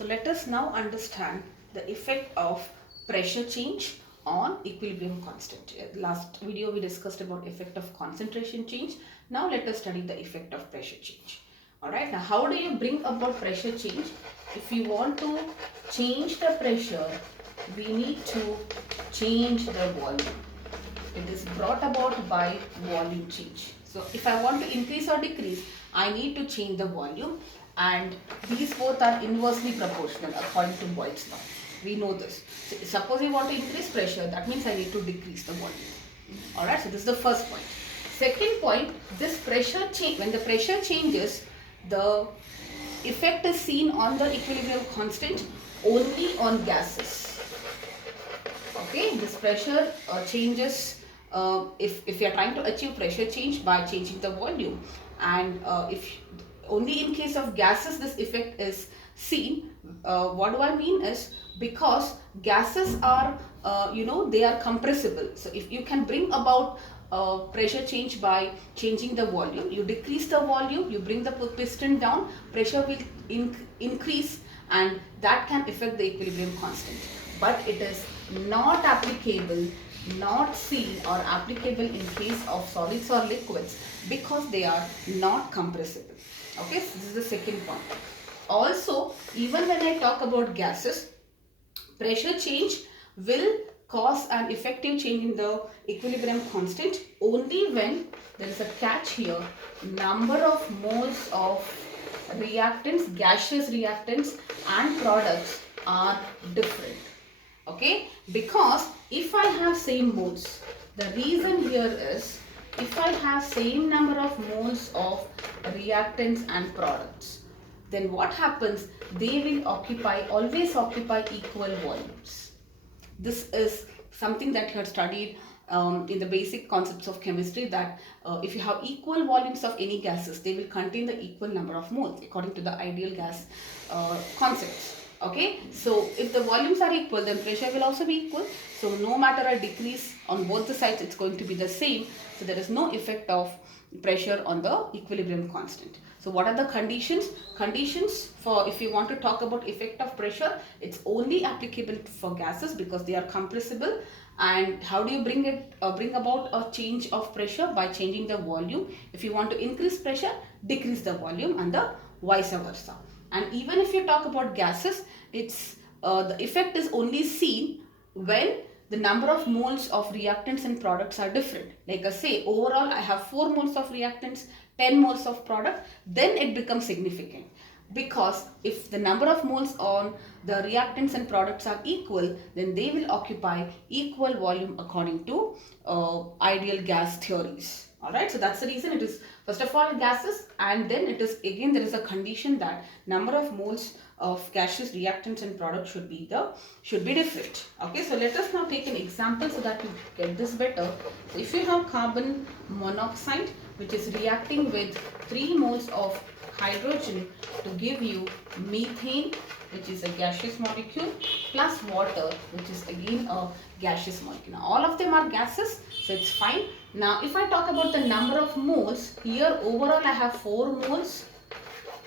So let us now understand the effect of pressure change on equilibrium constant. Last video we discussed about effect of concentration change. Now let us study the effect of pressure change. Alright, now how do you bring about pressure change? If you want to change the pressure, we need to change the volume. It is brought about by volume change. So if I want to increase or decrease, I need to change the volume, and these both are inversely proportional according to Boyle's law. We know this. So suppose you want to increase pressure, that means I need to decrease the volume. Alright, so this is the first point. Second point, this pressure change, when the pressure changes, the effect is seen on the equilibrium constant only on gases. Okay, this pressure changes if you are trying to achieve pressure change by changing the volume, and if only in case of gases this effect is seen. What do I mean is, because gases are they are compressible. So if you can bring about pressure change by changing the volume, you decrease the volume, you bring the piston down, pressure will increase, and that can affect the equilibrium constant. But it is not applicable, not seen or applicable in case of solids or liquids, because they are not compressible. Okay, so this is the second point. Also, even when I talk about gases, pressure change will cause an effective change in the equilibrium constant only when there is a catch here: number of moles of reactants, gaseous reactants and products are different. Okay, because if I have same moles, the reason here is, if I have same number of moles of reactants and products, then what happens? They will always occupy equal volumes. This is something that you had studied in the basic concepts of chemistry, that if you have equal volumes of any gases, they will contain the equal number of moles according to the ideal gas concepts. Okay, so if the volumes are equal, then pressure will also be equal. So no matter a decrease on both the sides, it's going to be the same. So there is no effect of pressure on the equilibrium constant. So what are the conditions? Conditions for, if you want to talk about effect of pressure, it's only applicable for gases because they are compressible. And how do you bring about a change of pressure? By changing the volume. If you want to increase pressure, decrease the volume, and the vice versa. And even if you talk about gases, it's the effect is only seen when the number of moles of reactants and products are different. Like I say, overall I have 4 moles of reactants, 10 moles of product, then it becomes significant. Because if the number of moles on the reactants and products are equal, then they will occupy equal volume according to ideal gas theories. Alright, so that's the reason it is first of all gases, and then it is again there is a condition that number of moles of gaseous reactants and products should be different. Okay, so let us now take an example so that you get this better. So if you have carbon monoxide which is reacting with 3 moles of hydrogen to give you methane, which is a gaseous molecule, plus water, which is again a gaseous molecule. Now all of them are gases, so it's fine. Now if I talk about the number of moles, here overall I have 4 moles,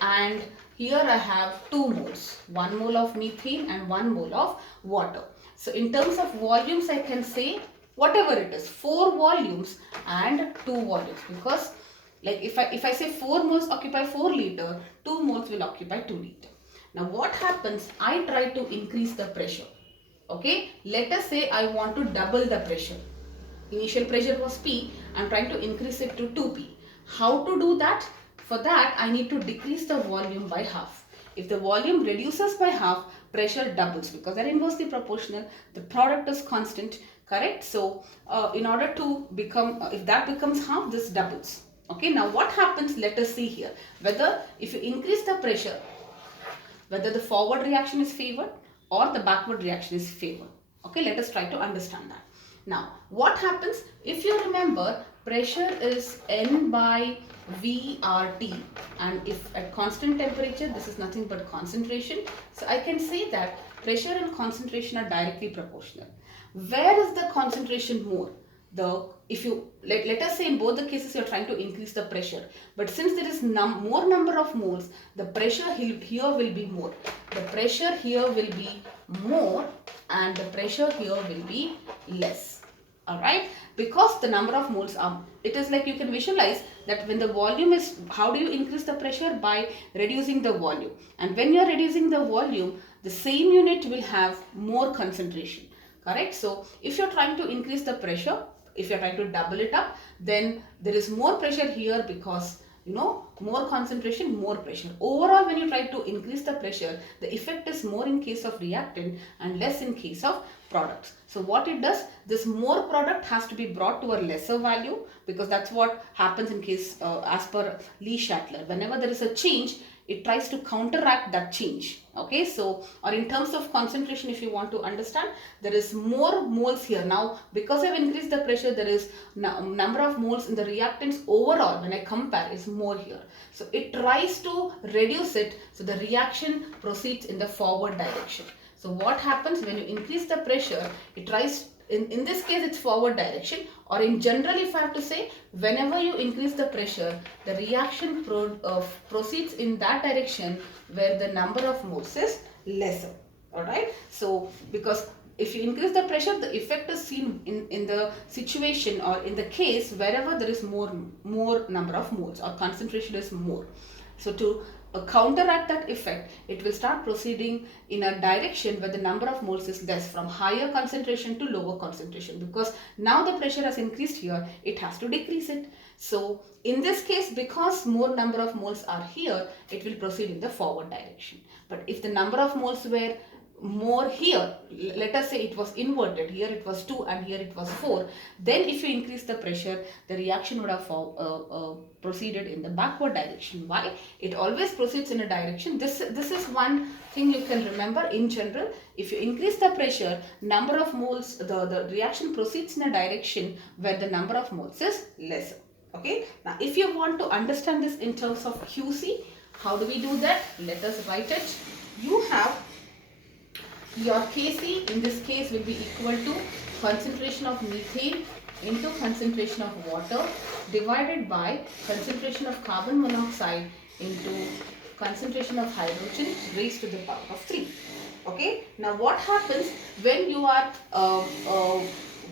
and here I have 2 moles, 1 mole of methane and 1 mole of water. So in terms of volumes, I can say whatever it is, 4 volumes and 2 volumes, because like if I say 4 moles occupy 4 liter, 2 moles will occupy 2 liter. Now what happens? I try to increase the pressure. Okay, let us say I want to double the pressure. Initial pressure was P, I am trying to increase it to 2P. How to do that? For that I need to decrease the volume by half. If the volume reduces by half, pressure doubles because they're inversely proportional. The product is constant, correct? So in order to become, if that becomes half, this doubles. Okay, now what happens? Let us see here whether if you increase the pressure, whether the forward reaction is favored or the backward reaction is favored. Okay, let us try to understand that. Now what happens? If you remember, pressure is N by VRT, and if at constant temperature, this is nothing but concentration. So I can say that pressure and concentration are directly proportional. Where is the concentration more? If you let us say in both the cases you are trying to increase the pressure, but since there is more number of moles, the pressure here will be more. the pressure here will be more and the pressure here will be less. Alright, because the number of moles are, it is like you can visualize that when the volume is, how do you increase the pressure? By reducing the volume. And when you are reducing the volume, the same unit will have more concentration. Correct? So if you are trying to increase the pressure, if you are trying to double it up, then there is more pressure here because more concentration, more pressure. Overall, when you try to increase the pressure, the effect is more in case of reactant and less in case of products. So what it does, this more product has to be brought to a lesser value, because that's what happens in case as per Lee-Shatler. Whenever there is a change, it tries to counteract that change. Okay, so or in terms of concentration, if you want to understand, there is more moles here. Now because I've increased the pressure, there is number of moles in the reactants overall, when I compare, is more here. So it tries to reduce it, so the reaction proceeds in the forward direction. So what happens when you increase the pressure, it tries, in this case it's forward direction, or in general if I have to say, whenever you increase the pressure, the reaction proceeds in that direction where the number of moles is lesser. Alright, so because if you increase the pressure, the effect is seen in the situation or in the case wherever there is more number of moles or concentration is more. So to counteract that effect, it will start proceeding in a direction where the number of moles is less, from higher concentration to lower concentration, because now the pressure has increased here, it has to decrease it. So in this case, because more number of moles are here, it will proceed in the forward direction. But if the number of moles were more here, let us say it was inverted, here it was 2 and here it was 4, then if you increase the pressure, the reaction would have proceeded in the backward direction. Why? It always proceeds in a direction. This is one thing you can remember in general. If you increase the pressure, number of moles, the reaction proceeds in a direction where the number of moles is lesser. Okay, now if you want to understand this in terms of QC, how do we do that? Let us write it. You have your Kc in this case will be equal to concentration of methane into concentration of water divided by concentration of carbon monoxide into concentration of hydrogen raised to the power of 3. Okay, now what happens when you are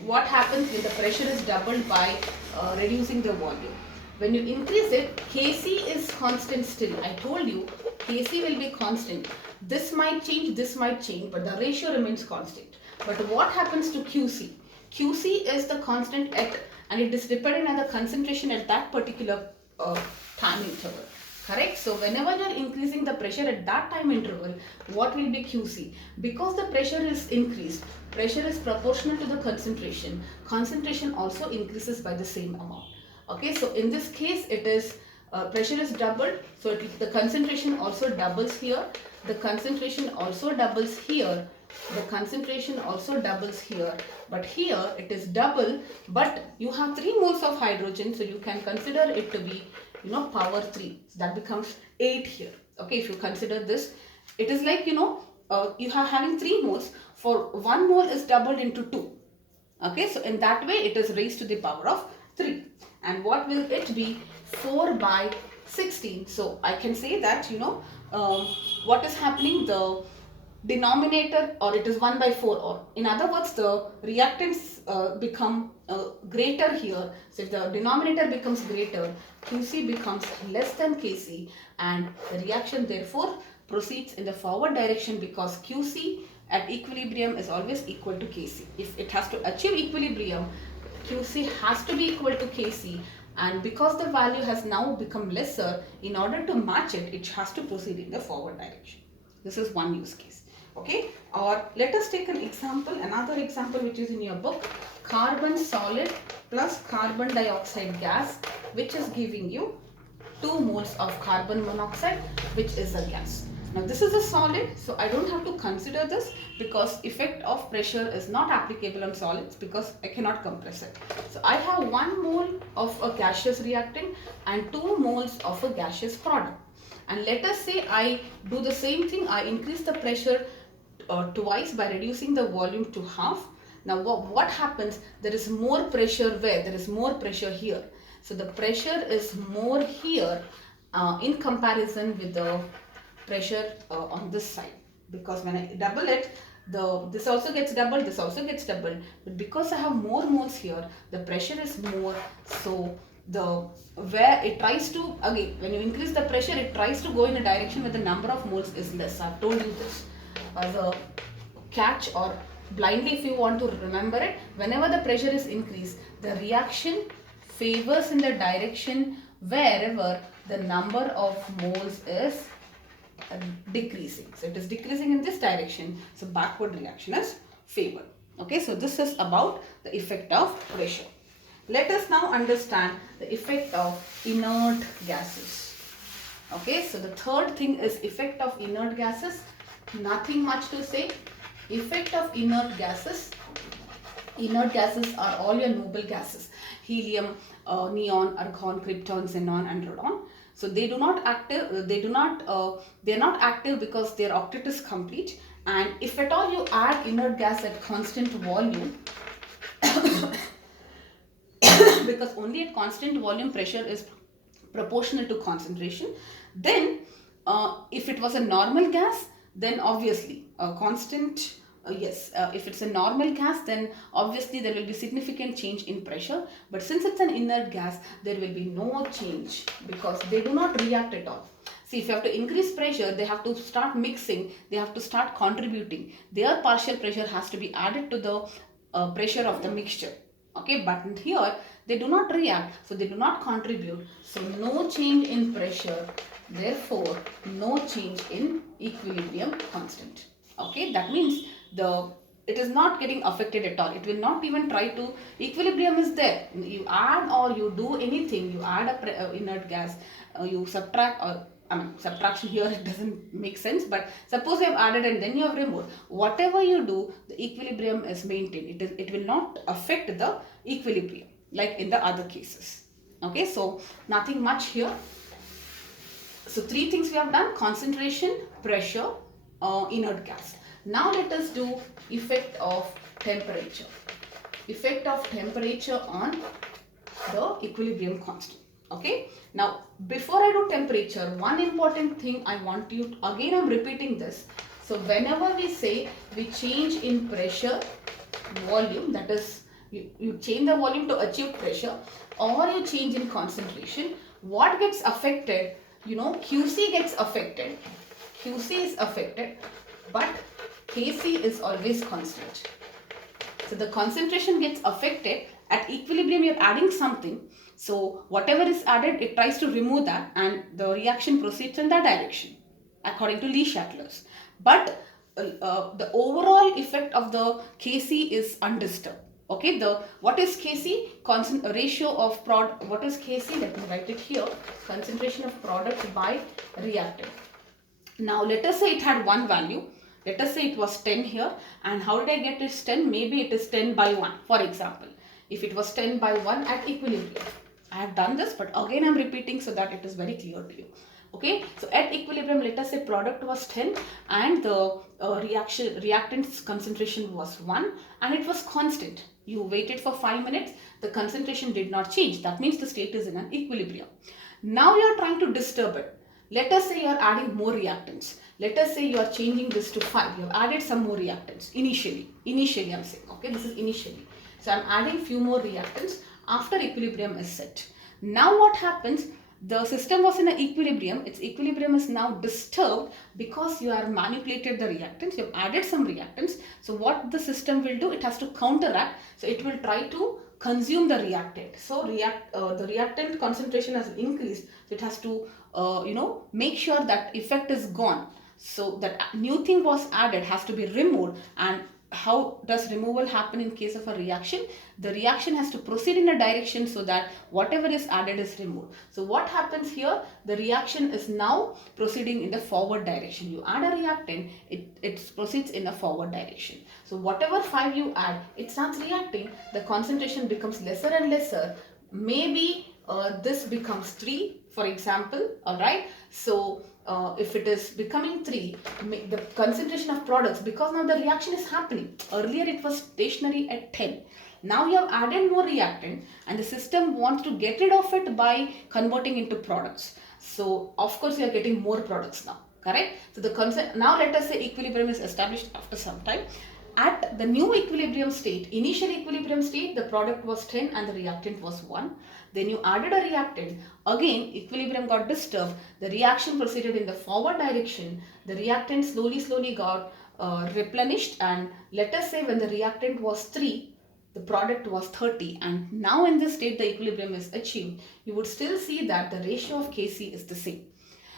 what happens when the pressure is doubled by reducing the volume? When you increase it, Kc is constant still. I told you Kc will be constant. This might change, but the ratio remains constant. But what happens to Qc? Qc is the constant and it is dependent on the concentration at that particular time interval. Correct? So whenever you are increasing the pressure at that time interval, what will be Qc? Because the pressure is increased, pressure is proportional to the concentration. Concentration also increases by the same amount. Okay, so in this case it is pressure is doubled, so the concentration also doubles here, the concentration also doubles here, the concentration also doubles here, but here it is double, but you have 3 moles of hydrogen, so you can consider it to be power 3, so that becomes 8 here. Okay, if you consider this, it is like you are having 3 moles, for 1 mole is doubled into 2. Okay, so in that way it is raised to the power of 3. And what will it be? 4 by 16. So I can say that what is happening, the denominator, or it is 1 by 4, or in other words the reactants become greater here. So if the denominator becomes greater, Qc becomes less than Kc, and the reaction therefore proceeds in the forward direction, because Qc at equilibrium is always equal to Kc. If it has to achieve equilibrium, Qc has to be equal to Kc, and because the value has now become lesser, in order to match it, it has to proceed in the forward direction. This is one use case. Okay, or let us take an example, another example which is in your book, carbon solid plus carbon dioxide gas, which is giving you 2 moles of carbon monoxide, which is a gas. Now this is a solid, so I don't have to consider this because effect of pressure is not applicable on solids because I cannot compress it. So I have 1 mole of a gaseous reactant and 2 moles of a gaseous product. And let us say I do the same thing, I increase the pressure twice by reducing the volume to half. Now what happens? There is more pressure where? There is more pressure here. So the pressure is more here in comparison with the pressure on this side. because when I double it, this also gets doubled, this also gets doubled, but because I have more moles here, the pressure is more. So the where it tries to, again, when you increase the pressure, it tries to go in a direction where the number of moles is less. I've told you this as a catch, or blindly if you want to remember it. Whenever the pressure is increased, the reaction favors in the direction wherever the number of moles is decreasing. So it is decreasing in this direction, so backward reaction is favored. Okay, so this is about the effect of pressure. Let us now understand the effect of inert gases. Okay, so the third thing is effect of inert gases. Nothing much to say. Effect of inert gases. Inert gases are all your noble gases: helium, neon, argon, krypton, xenon, and radon. So they do not active. They are not active because their octet is complete. And if at all you add inert gas at constant volume, because only at constant volume pressure is proportional to concentration, then if it was a normal gas, then obviously constant. If it's a normal gas, then obviously there will be significant change in pressure. But since it's an inert gas, there will be no change because they do not react at all. See, if you have to increase pressure, they have to start mixing, they have to start contributing. Their partial pressure has to be added to the pressure of the mixture. Okay, but here they do not react, so they do not contribute. So no change in pressure, therefore no change in equilibrium constant. Okay, that means it is not getting affected at all. It will not even try to. Equilibrium is there. You add or you do anything, you add a inert gas, you subtract, or subtraction here it doesn't make sense, but suppose you have added and then you have removed. Whatever you do, the equilibrium is maintained. It will not affect the equilibrium like in the other cases. Okay, so nothing much here. So three things we have done: concentration, pressure, inert gas. Now let us do effect of temperature. Effect of temperature on the equilibrium constant. Okay. Now before I do temperature, one important thing I want you to, again I'm repeating this. So whenever we say we change in pressure, volume, that is you change the volume to achieve pressure, or you change in concentration, what gets affected? QC gets affected. QC is affected, but Kc is always constant. So the concentration gets affected. At equilibrium, you're adding something. So whatever is added, it tries to remove that, and the reaction proceeds in that direction, according to Le Chatelier's. But the overall effect of the Kc is undisturbed. Okay, what is Kc? Ratio of product. What is Kc? Let me write it here. Concentration of product by reactant. Now let us say it had one value. Let us say it was 10 here, and how did I get this 10? Maybe it is 10 by 1, for example. If it was 10 by 1 at equilibrium. I have done this, but again I am repeating so that it is very clear to you. Okay, so at equilibrium, let us say product was 10 and the reactant's concentration was 1 and it was constant. You waited for 5 minutes, the concentration did not change. That means the state is in an equilibrium. Now you are trying to disturb it. Let us say you are adding more reactants. Let us say you are changing this to 5. You have added some more reactants initially. Initially I am saying, okay, this is initially. So I am adding few more reactants after equilibrium is set. Now what happens? The system was in an equilibrium. Its equilibrium is now disturbed because you have manipulated the reactants. You have added some reactants. So what the system will do? It has to counteract. So it will try to consume the reactant. So the reactant concentration has increased. So it has to make sure that effect is gone. So that new thing was added has to be removed. And how does removal happen in case of a reaction? The reaction has to proceed in a direction so that whatever is added is removed. So what happens here? The reaction is now proceeding in the forward direction. You add a reactant, it proceeds in a forward direction. So whatever 5 you add, it starts reacting. The concentration becomes lesser and lesser. Maybe this becomes 3, for example. Alright. So if it is becoming 3, the concentration of products, because now the reaction is happening. Earlier it was stationary at 10. Now you have added more reactant and the system wants to get rid of it by converting into products. So of course you are getting more products now. correct? So now let us say equilibrium is established after some time. At the new equilibrium state, initial equilibrium state, the product was 10 and the reactant was 1. Then you added a reactant. Again, equilibrium got disturbed. The reaction proceeded in the forward direction. The reactant slowly got replenished, and let us say when the reactant was 3, the product was 30, and now in this state the equilibrium is achieved. You would still see that the ratio of Kc is the same.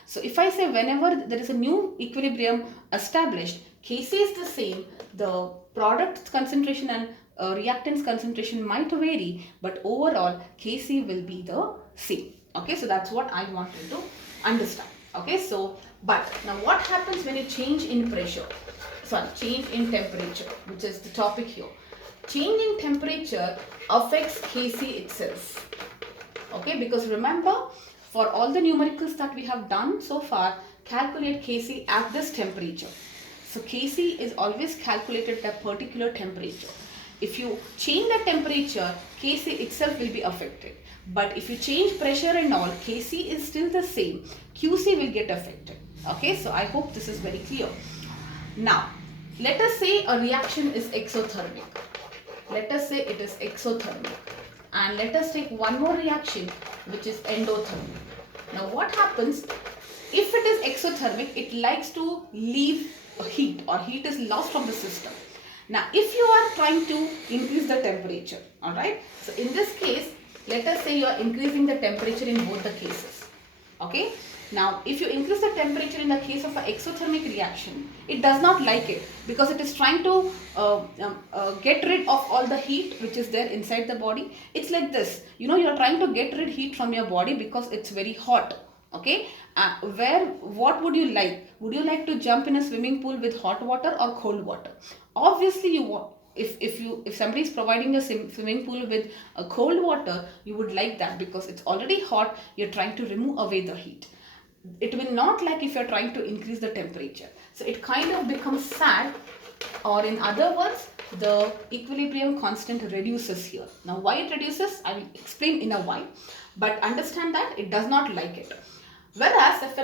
So if I say whenever there is a new equilibrium established, Kc is the same, the product concentration and reactants concentration might vary, but overall Kc will be the same. Okay, so that's what I want you to understand. Okay, so but now what happens when you change in pressure? Sorry, change in temperature, which is the topic here. Change in temperature affects Kc itself. Okay, because remember, for all the numericals that we have done so far, calculate Kc at this temperature. So Kc is always calculated at a particular temperature. If you change the temperature, Kc itself will be affected. But if you change pressure and all, Kc is still the same. Qc will get affected. Okay, so I hope this is very clear. Now, let us say a reaction is exothermic. Let us say it is exothermic. And let us take one more reaction, which is endothermic. Now what happens, if it is exothermic, it likes to leave heat, or heat is lost from the system. Now if you are trying to increase the temperature, alright, so in this case, let us say you are increasing the temperature in both the cases. Okay, now if you increase the temperature in the case of an exothermic reaction, it does not like it, because it is trying to get rid of all the heat which is there inside the body. It's like this, you know, you are trying to get rid heat from your body because it's very hot. Okay, what would you like? Would you like to jump in a swimming pool with hot water or cold water? Obviously you want, if somebody is providing a swimming pool with a cold water, you would like that because it's already hot. You're trying to remove away the heat. It will not like if you're trying to increase the temperature. So it kind of becomes sad, or in other words, the equilibrium constant reduces here. Now why it reduces, I will explain in a while, but understand that it does not like it. Whereas if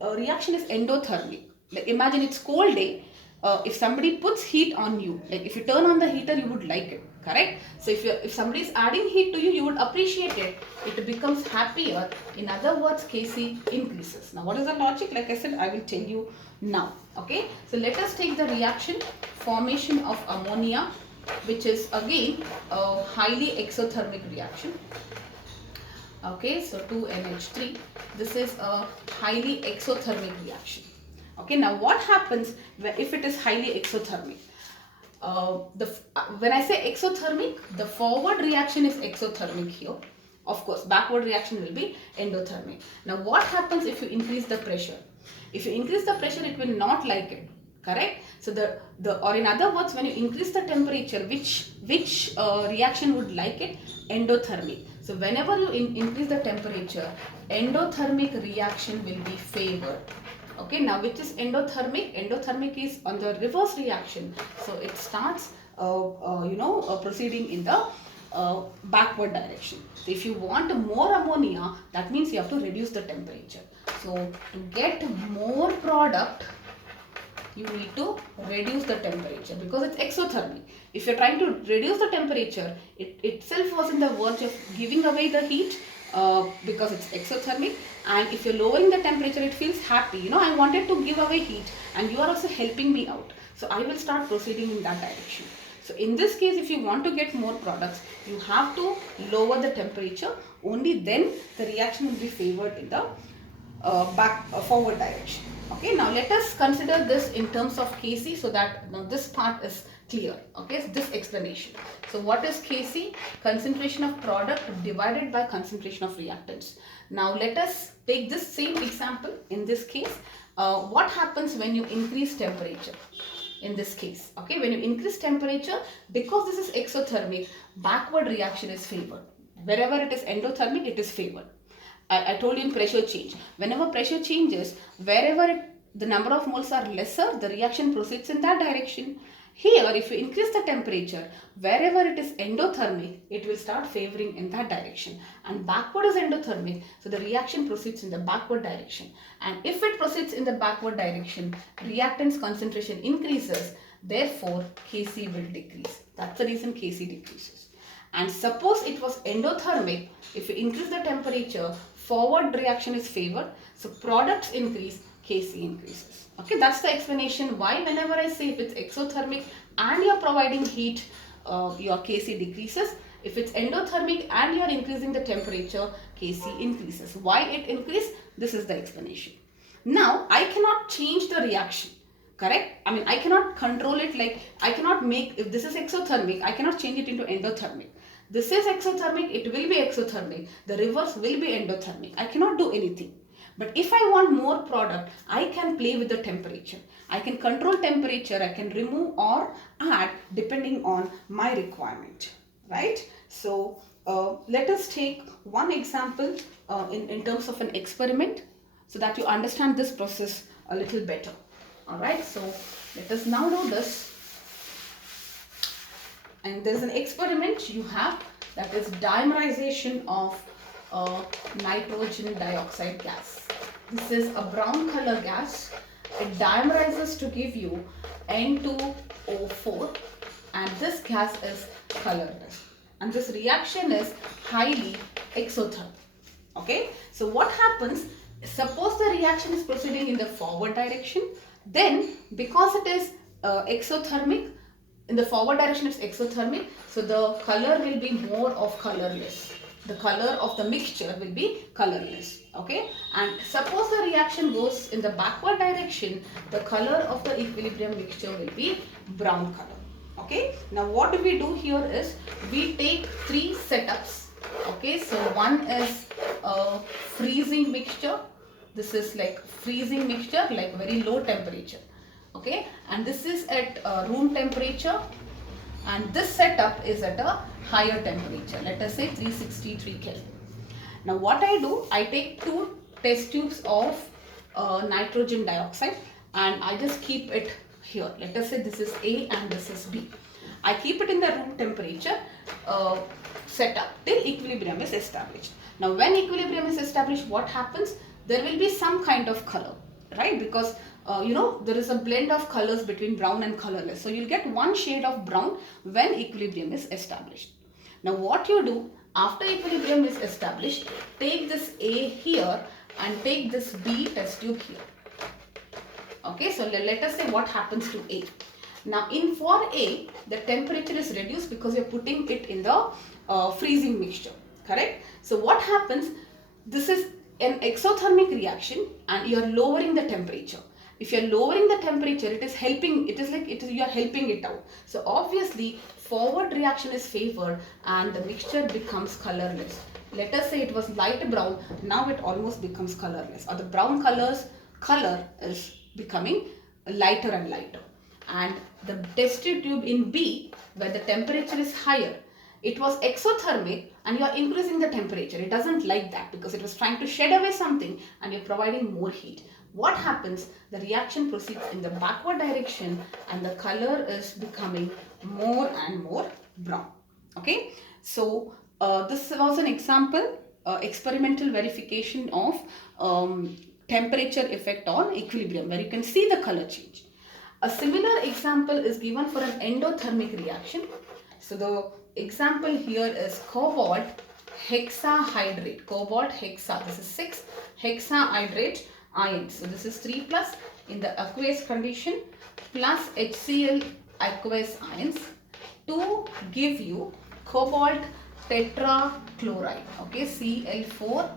a reaction is endothermic, like imagine it's cold day, if somebody puts heat on you, like if you turn on the heater, you would like it, correct? So if somebody is adding heat to you, you would appreciate it. It becomes happier. In other words, Kc increases. Now what is the logic? Like I said, I will tell you now. Okay, so let us take the reaction formation of ammonia, which is again a highly exothermic reaction. Okay, so 2NH3, this is a highly exothermic reaction. Okay, now what happens if it is highly exothermic? When I say exothermic, the forward reaction is exothermic here. Of course, backward reaction will be endothermic. Now what happens if you increase the pressure? If you increase the pressure, it will not like it, correct? So or in other words, when you increase the temperature, which reaction would like it? Endothermic. So whenever you increase the temperature, endothermic reaction will be favored. Okay, now which is endothermic? Endothermic is on the reverse reaction. So it starts, proceeding in the backward direction. So if you want more ammonia, that means you have to reduce the temperature. So to get more product, you need to reduce the temperature because it's exothermic. If you're trying to reduce the temperature, it itself was in the verge of giving away the heat because it's exothermic. And if you're lowering the temperature, it feels happy. You know, I wanted to give away heat and you are also helping me out. So I will start proceeding in that direction. So in this case, if you want to get more products, you have to lower the temperature. Only then the reaction will be favored in the forward direction. Okay, now let us consider this in terms of Kc so that now this part is clear. Okay, so this explanation. So what is Kc? Concentration of product divided by concentration of reactants. Now let us take this same example in this case. What happens when you increase temperature? In this case, okay, when you increase temperature, because this is exothermic, backward reaction is favored. Wherever it is endothermic, it is favored. I told you in pressure change. Whenever pressure changes, wherever the number of moles are lesser, the reaction proceeds in that direction. Here, if you increase the temperature, wherever it is endothermic, it will start favoring in that direction. And backward is endothermic, so the reaction proceeds in the backward direction. And if it proceeds in the backward direction, reactant's concentration increases, therefore Kc will decrease. That's the reason Kc decreases. And suppose it was endothermic, if you increase the temperature, forward reaction is favored, so products increase, Kc increases. Okay, that's the explanation why whenever I say if it's exothermic and you're providing heat, your Kc decreases. If it's endothermic and you're increasing the temperature, Kc increases. Why it increases? This is the explanation. Now, I cannot change the reaction. Correct? I mean, I cannot control it, like I cannot make, if this is exothermic, I cannot change it into endothermic. This is exothermic, it will be exothermic. The reverse will be endothermic. I cannot do anything. But if I want more product, I can play with the temperature. I can control temperature, I can remove or add depending on my requirement. Right? So, let us take one example in terms of an experiment so that you understand this process a little better. Alright, so let us now do this. And there is an experiment you have, that is dimerization of nitrogen dioxide gas. This is a brown color gas. It dimerizes to give you N2O4, and this gas is colorless. And this reaction is highly exothermic. Okay, so what happens? Suppose the reaction is proceeding in the forward direction. Then, because it is exothermic, in the forward direction it's exothermic, so the color will be more of colorless. The color of the mixture will be colorless. Okay, and suppose the reaction goes in the backward direction, the color of the equilibrium mixture will be brown color. Okay, now what do we do here is we take three setups. Okay, so one is a freezing mixture. This is like freezing mixture, like very low temperature. Okay, and this is at room temperature, and this setup is at a higher temperature, let us say 363 Kelvin. Now what I do, I take two test tubes of nitrogen dioxide and I just keep it here. Let us say this is A and this is B. I keep it in the room temperature setup till equilibrium is established. Now when equilibrium is established, what happens? There will be some kind of color, right? Because there is a blend of colors between brown and colorless. So you'll get one shade of brown when equilibrium is established. Now what you do, after equilibrium is established, take this A here and take this B test tube here. Okay, so let us say what happens to A. Now for A, the temperature is reduced because you're putting it in the freezing mixture, correct? So what happens, this is an exothermic reaction and you are lowering the temperature. If you are lowering the temperature, it is helping, you are helping it out. So obviously forward reaction is favored and the mixture becomes colorless. Let us say it was light brown, now it almost becomes colorless, or the brown color is becoming lighter and lighter. And the test tube in B, where the temperature is higher, it was exothermic and you are increasing the temperature. It doesn't like that because it was trying to shed away something and you're providing more heat. What happens? The reaction proceeds in the backward direction and the color is becoming more and more brown. Okay, so this was an example, experimental verification of temperature effect on equilibrium, where you can see the color change. A similar example is given for an endothermic reaction. So the example here is cobalt hexahydrate. Cobalt hexa, this is 6 hexahydrate ions. So this is 3 plus in the aqueous condition plus HCl aqueous ions to give you cobalt tetrachloride. Okay, Cl4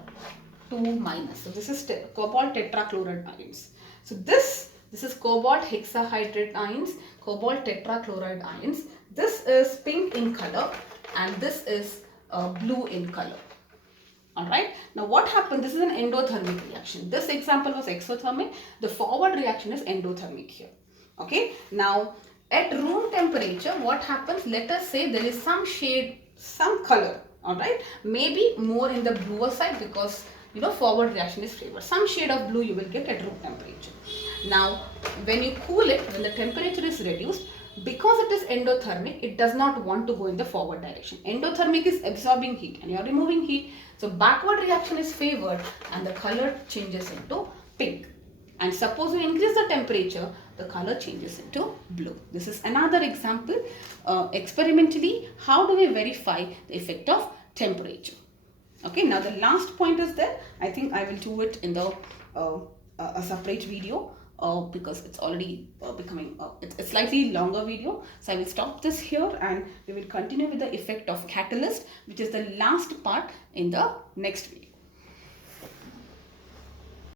2 minus. So this is cobalt tetrachloride ions. So this is cobalt hexahydrate ions, cobalt tetrachloride ions. This is pink in color and this is blue in color. Alright. Now what happened? This is an endothermic reaction. This example was exothermic. The forward reaction is endothermic here. Okay. Now at room temperature, what happens? Let us say there is some shade, some color. Alright. Maybe more in the bluer side because forward reaction is favored. Some shade of blue you will get at room temperature. Now, when you cool it, when the temperature is reduced, because it is endothermic, it does not want to go in the forward direction. Endothermic is absorbing heat and you are removing heat. So backward reaction is favored and the color changes into pink. And suppose you increase the temperature, the color changes into blue. This is another example. Experimentally, how do we verify the effect of temperature? Okay, now the last point is that I think I will do it in the a separate video because it's already becoming it's a slightly longer video. So I will stop this here and we will continue with the effect of catalyst, which is the last part in the next video.